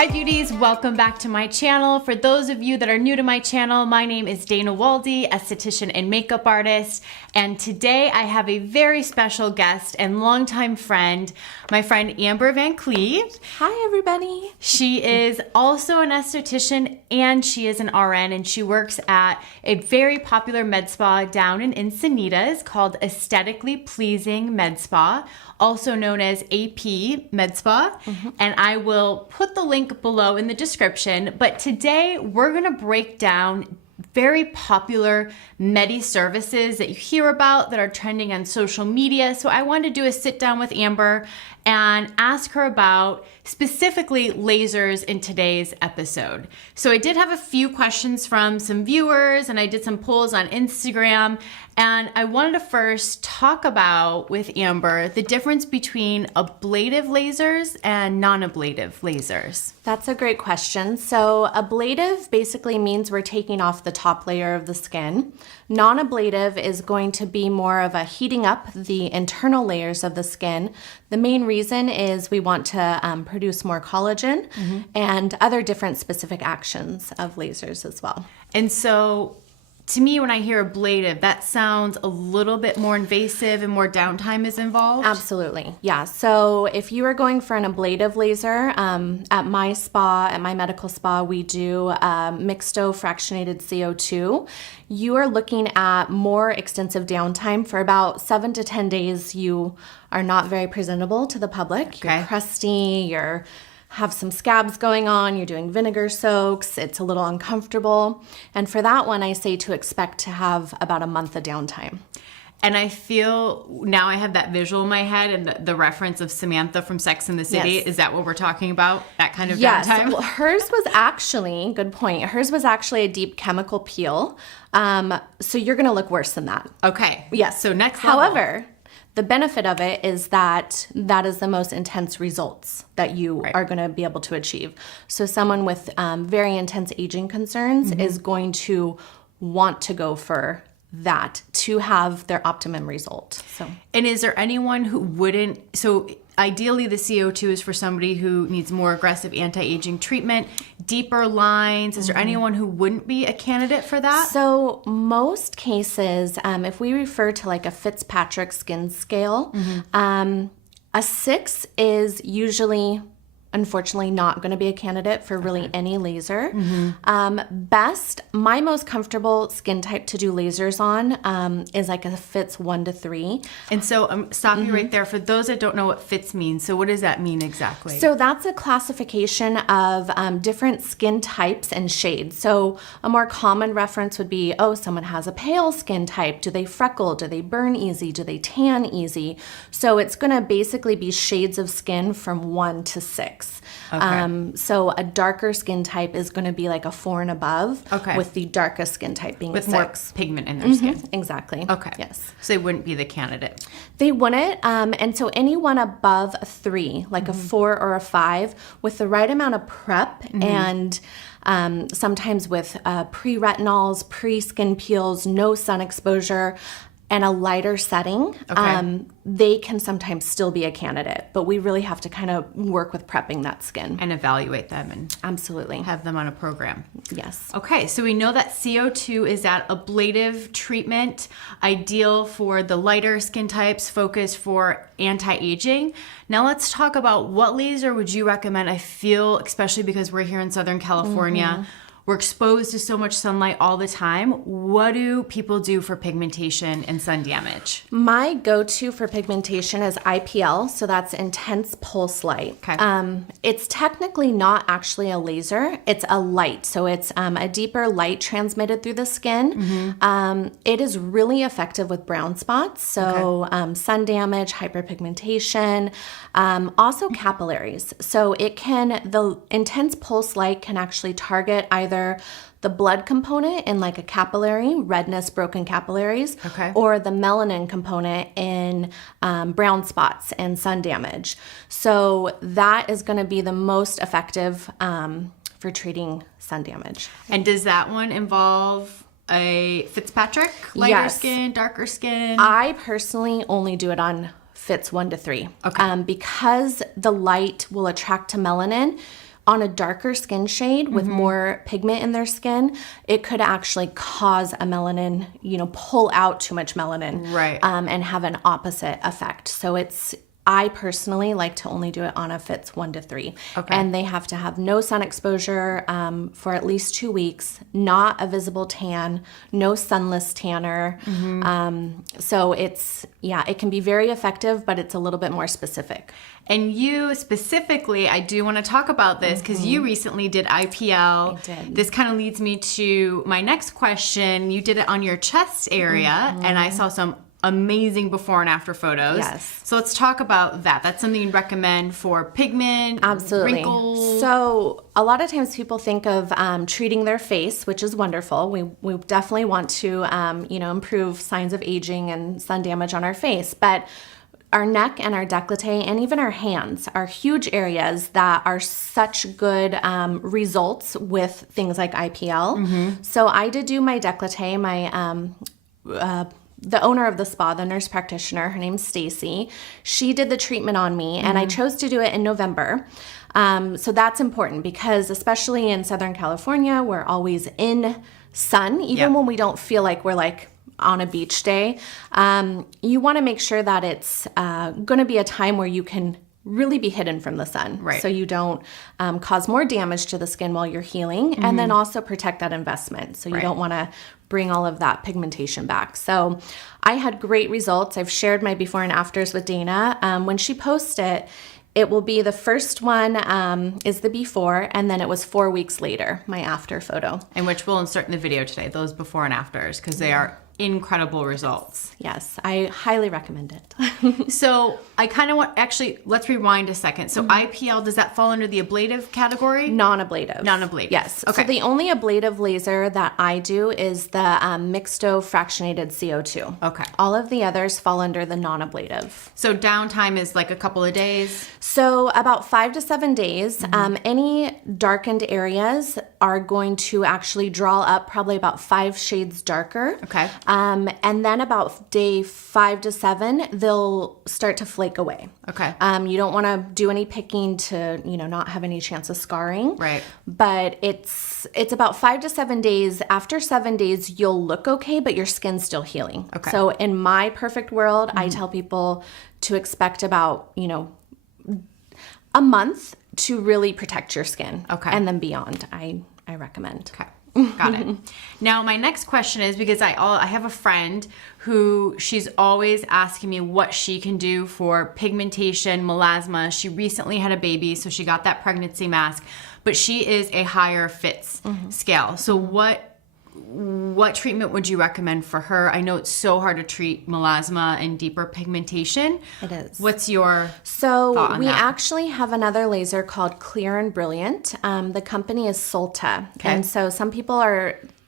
Hi beauties, welcome back to my channel. For those of you that are new to my channel, my name is Dana Waldy, esthetician and makeup artist. And today I have a very special guest and longtime friend, my friend Amber Van Cleave. Hi everybody. She is also an esthetician and she is an RN, and she works at a very popular med spa down in Encinitas called Aesthetically Pleasing Med Spa, also known as AP Med Spa. And I will put the link below in the description. But today we're gonna break down very popular medi-services that you hear about that are trending on social media. So I wanted to do a sit down with Amber and ask her about specifically lasers in today's episode. So I did have a few questions from some viewers and I did some polls on Instagram, and I wanted to first talk about with Amber the difference between ablative lasers and non-ablative lasers. That's a great question. So ablative basically means we're taking off the top layer of the skin. Non-ablative is going to be more of a heating up the internal layers of the skin. The main reason is we want to produce more collagen and other different specific actions of lasers as well. And so to me, when I hear ablative, that sounds a little bit more invasive and more downtime is involved. Absolutely. Yeah. So if you are going for an ablative laser, at my spa, at my medical spa, we do mixto fractionated CO2. You are looking at more extensive downtime. For about 7 to 10 days, you are not very presentable to the public. Okay. You're crusty, you're have some scabs going on, you're doing vinegar soaks, it's a little uncomfortable. And for that one, I say to expect to have about a month of downtime. And I feel now I have that visual in my head and the reference of Samantha from Sex and the City. Yes. Is that what we're talking about? That kind of Yes. downtime? Well, hers was actually, good point, hers was actually a deep chemical peel. So you're gonna look worse than that. Okay. Yes. So next level. However, the benefit of it is that that is the most intense results that you are going to be able to achieve. So someone with very intense aging concerns is going to want to go for that to have their optimum result. So, And is there anyone who wouldn't? So ideally the CO2 is for somebody who needs more aggressive anti-aging treatment, deeper lines. Is there anyone who wouldn't be a candidate for that? So most cases, if we refer to like a Fitzpatrick skin scale, a 6 is usually, unfortunately, not going to be a candidate for really any laser. My most comfortable skin type to do lasers on is like a Fitz 1 to 3. And so I'm stopping you right there. For those that don't know what Fitz means, so what does that mean exactly? So that's a classification of different skin types and shades. So a more common reference would be, oh, someone has a pale skin type. Do they freckle? Do they burn easy? Do they tan easy? So it's going to basically be shades of skin from 1 to 6. Okay. So a darker skin type is going to be like a 4 and above, with the darkest skin type being with a 6. more pigment in their skin. Exactly. Okay. Yes. So they wouldn't be the candidate. They wouldn't. And so anyone above a 3, like a 4 or a 5, with the right amount of prep and sometimes with pre-retinols, pre-skin peels, no sun exposure, and a lighter setting, they can sometimes still be a candidate, but we really have to kind of work with prepping that skin. And evaluate them and Absolutely. have them on a program. Yes. Okay, so we know that CO2 is that ablative treatment, ideal for the lighter skin types, focused for anti-aging. Now let's talk about what laser would you recommend? I feel, especially because we're here in Southern California, we're exposed to so much sunlight all the time. What do people do for pigmentation and sun damage? My go-to for pigmentation is IPL, so that's intense pulse light. Okay. It's technically not actually a laser, it's a light. So it's a deeper light transmitted through the skin. It is really effective with brown spots, so sun damage, hyperpigmentation, also capillaries. So the intense pulse light can actually target either the blood component in like a capillary, redness, broken capillaries, or the melanin component in brown spots and sun damage. So that is going to be the most effective for treating sun damage. And does that one involve a Fitzpatrick, lighter skin, darker skin? I personally only do it on Fitz 1 to 3. Okay. Because the light will attract to melanin. on a darker skin shade with more pigment in their skin, it could actually cause a melanin, pull out too much melanin, right? And have an opposite effect. So I personally like to only do it on a FITS 1 to 3. Okay. And they have to have no sun exposure for at least 2 weeks, not a visible tan, no sunless tanner. So it can be very effective, but it's a little bit more specific. And you specifically, I do want to talk about this because you recently did IPL. I did. This kind of leads me to my next question. You did it on your chest area, and I saw some amazing before and after photos. Yes. So let's talk about that. That's something you'd recommend for pigment, Absolutely. wrinkles. So a lot of times people think of treating their face, which is wonderful. We definitely want to, improve signs of aging and sun damage on our face. But our neck and our décolleté and even our hands are huge areas that are such good results with things like IPL. So I did do my décolleté, the owner of the spa, the nurse practitioner, her name's Stacy, she did the treatment on me, and I chose to do it in November. So that's important because especially in Southern California, we're always in sun, even when we don't feel like we're on a beach day. You want to make sure that it's going to be a time where you can really be hidden from the sun. Right. So you don't cause more damage to the skin while you're healing, and then also protect that investment. So you don't want to bring all of that pigmentation back. So I had great results. I've shared my before and afters with Dana. When she posts it, it will be the first one is the before, and then it was 4 weeks later, my after photo. And which we'll insert in the video today, those before and afters, because they are incredible results. Yes, I highly recommend it. So I kind of want, actually, let's rewind a second. So IPL, does that fall under the ablative category? Non-ablative. Non-ablative. Yes. Okay. So the only ablative laser that I do is the mixto fractionated CO2. Okay. All of the others fall under the non-ablative. So downtime is like a couple of days? So about 5 to 7 days. Any darkened areas are going to actually draw up probably about 5 shades darker. Okay. And then about day 5 to 7, they'll start to flake away. Okay. You don't want to do any picking to, not have any chance of scarring. Right. But it's about 5 to 7 days. After 7 days, you'll look okay, but your skin's still healing. Okay. So in my perfect world, I tell people to expect about, a month to really protect your skin. Okay. And then beyond, I recommend. Okay. Got it. Now, my next question is because I have a friend who she's always asking me what she can do for pigmentation, melasma. She recently had a baby, so she got that pregnancy mask, but she is a higher FITS scale. So what treatment would you recommend for her? I know it's so hard to treat melasma and deeper pigmentation. It is. What's your So thought on we that? actually have another laser called Clear and Brilliant. The company is Solta. Okay. And so some people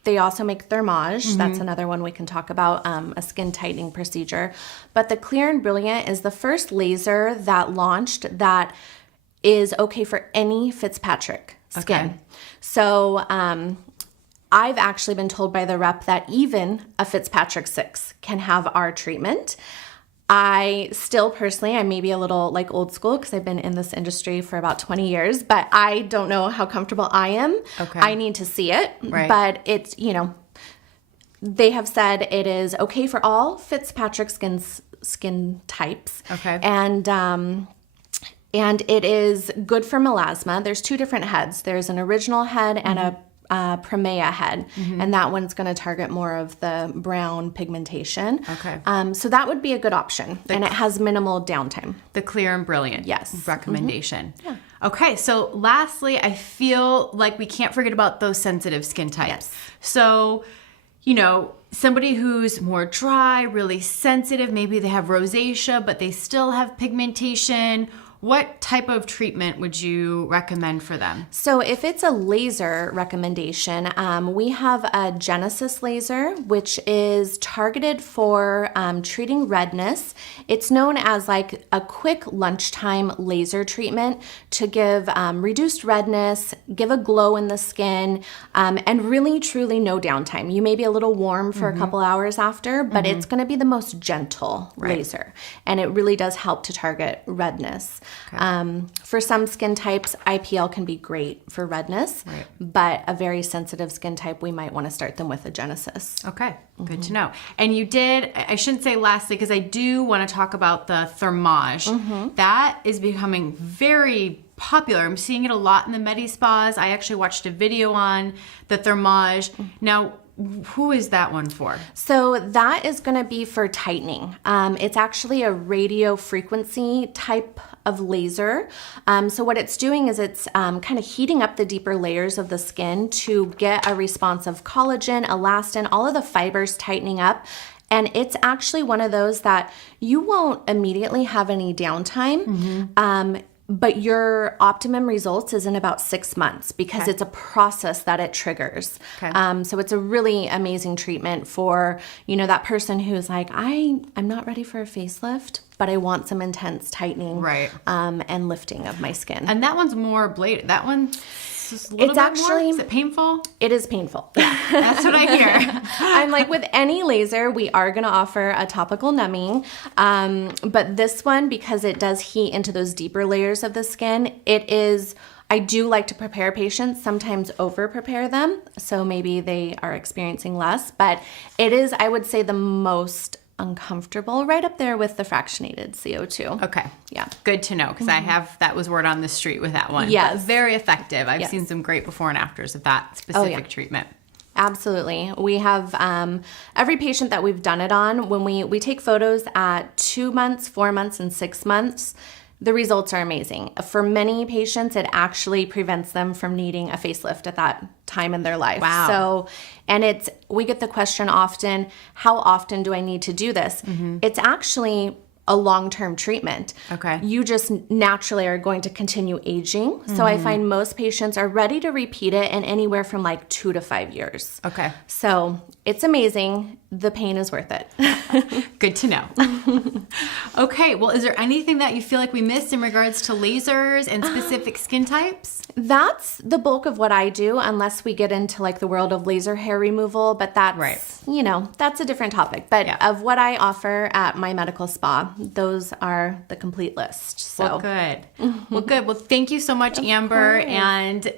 they also make Thermage. That's another one we can talk about, a skin tightening procedure. But the Clear and Brilliant is the first laser that launched that is okay for any Fitzpatrick skin. Okay. So I've actually been told by the rep that even a Fitzpatrick 6 can have our treatment. I still personally, I may be a little old school because I've been in this industry for about 20 years, but I don't know how comfortable I am. Okay. I need to see it. Right. But it's, they have said it is okay for all Fitzpatrick skin types. Okay. And it is good for melasma. There's 2 different heads. There's an original head and a Primea head, and that one's going to target more of the brown pigmentation. Okay. So that would be a good option, and it has minimal downtime. The Clear and Brilliant Yes. recommendation. Yeah. Okay, so lastly, I feel like we can't forget about those sensitive skin types. Yes. So, somebody who's more dry, really sensitive, maybe they have rosacea, but they still have pigmentation. What type of treatment would you recommend for them? So if it's a laser recommendation, we have a Genesis laser, which is targeted for treating redness. It's known as a quick lunchtime laser treatment to give reduced redness, give a glow in the skin, and really truly no downtime. You may be a little warm for a couple hours after, but it's going to be the most gentle laser. And it really does help to target redness. For some skin types, IPL can be great for redness, but a very sensitive skin type, we might want to start them with a Genesis. Okay, good to know. And you did, I shouldn't say lastly, because I do want to talk about the Thermage. That is becoming very popular. I'm seeing it a lot in the medi-spas. I actually watched a video on the Thermage. Now, who is that one for? So that is going to be for tightening. It's actually a radio frequency type of laser. So what it's doing is it's kind of heating up the deeper layers of the skin to get a response of collagen, elastin, all of the fibers tightening up. And it's actually one of those that you won't immediately have any downtime. But your optimum results is in about 6 months because it's a process that it triggers. So it's a really amazing treatment for, you know, that person who's like, I'm not ready for a facelift, but I want some intense tightening and lifting of my skin. And that one's more ablative. That one's just a little it's bit actually, more? Is it painful? It is painful. That's what I hear. I'm like, with any laser, we are going to offer a topical numbing. But this one, because it does heat into those deeper layers of the skin, I do like to prepare patients, sometimes over prepare them. So maybe they are experiencing less, but it is, I would say, the most uncomfortable, right up there with the fractionated CO2. Okay. Yeah. Good to know, because that was word on the street with that one. Yes. But very effective. I've seen some great before and afters of that specific treatment. Absolutely. We have every patient that we've done it on, when we take photos at 2 months, 4 months, and 6 months, the results are amazing. For many patients, it actually prevents them from needing a facelift at that time in their life. Wow. So, and we get the question often, how often do I need to do this? It's actually a long-term treatment. Okay. You just naturally are going to continue aging. So I find most patients are ready to repeat it in anywhere from like 2 to 5 years. Okay. So it's amazing. The pain is worth it. Good to know. Okay. Well, is there anything that you feel like we missed in regards to lasers and specific skin types? That's the bulk of what I do, unless we get into like the world of laser hair removal, but that's, you know, that's a different topic. But of what I offer at my medical spa, those are the complete list. So Well, good. Well, good. Well, thank you so much, Amber. And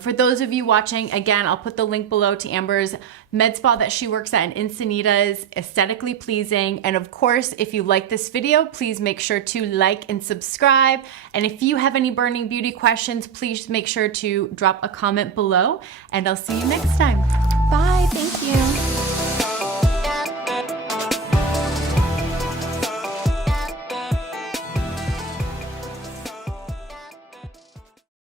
for those of you watching, again, I'll put the link below to Amber's med spa that she works at in Encinitas, aesthetically pleasing. And of course, if you like this video, please make sure to like and subscribe. And if you have any burning beauty questions, please make sure to drop a comment below, and I'll see you next time.